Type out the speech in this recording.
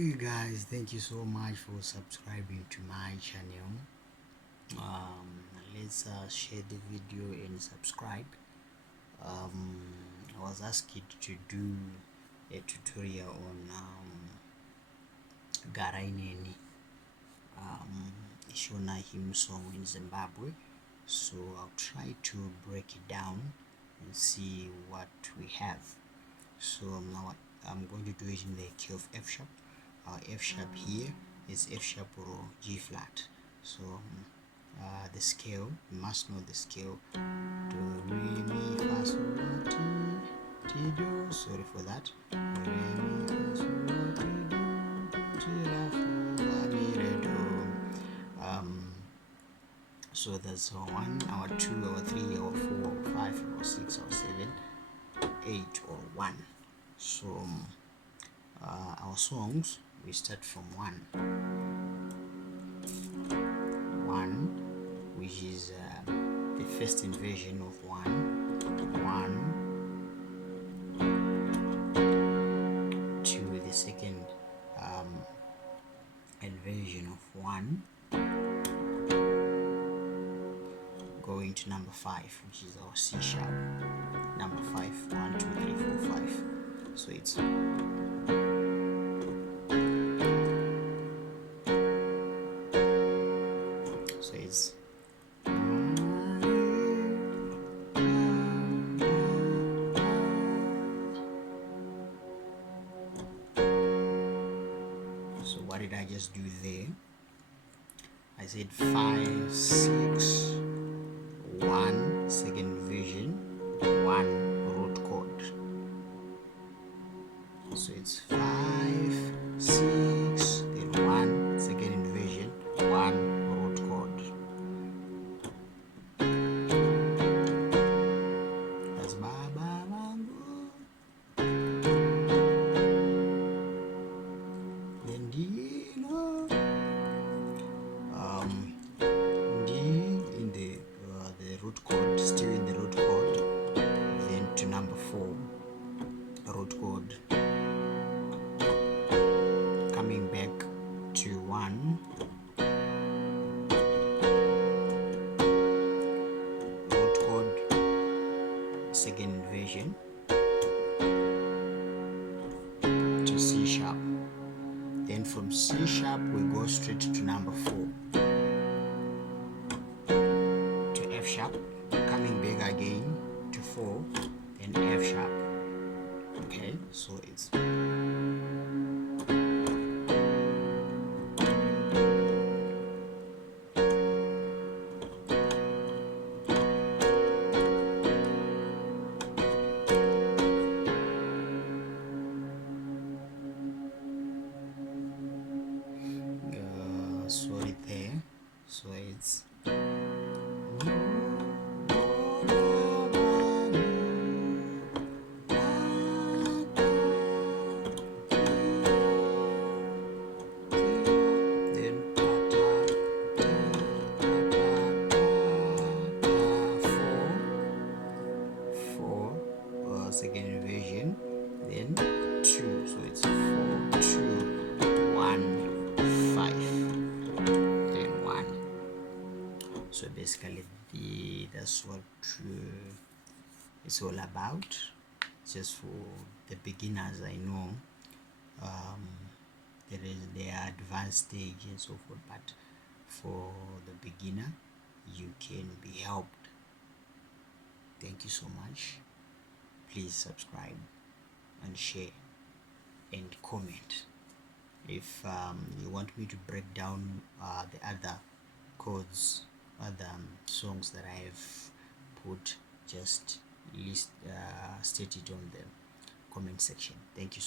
Hey guys, thank you so much for subscribing to my channel. Let's share the video and subscribe. I was asked to do a tutorial on GARAI NENI, Shona hymn song in Zimbabwe. So I'll try to break it down and see what we have. So now I'm going to do it in the key of F sharp. F sharp here is F sharp or G flat. So the scale, you must know the scale. Do, re, mi, fa, sol, la, ti, do. Sorry for that. Re, mi, fa, sol, la, ti, do, ti, la, fa, la, mi, re, do. So that's our 1, our 2, our 3, our 4, our 5, our 6, our 7, 8, or 1. So our songs, we start from 1, which is the first inversion of 1, 2, the second inversion of 1, going to number 5, which is our C sharp. Number 5, 1, 2, 3, 4, 5. So it's so what did I just do there? I said 5, 6, 1, second inversion, 1 root chord. So it's 5, 6, then 1, second inversion, 1 root chord. That's ba ba ba ba. Then D, no. D in the root chord, still in the root chord. Then to number 4, root chord. Coming back to 1, root chord, second inversion, to C sharp. Then from C sharp we go straight to number 4, to F sharp, coming back again to 4, then F sharp. Okay, so it's sorry there. So it's second inversion, then 2, so it's 4, 2, 1, 5, then 1. So basically that's what it's all about. Just for the beginners, I know there are advanced stage and so forth, but for the beginner you can be helped. Thank you so much. Please subscribe and share and comment. If you want me to break down the other chords, other songs that I have put, just state it on the comment section. Thank you so much.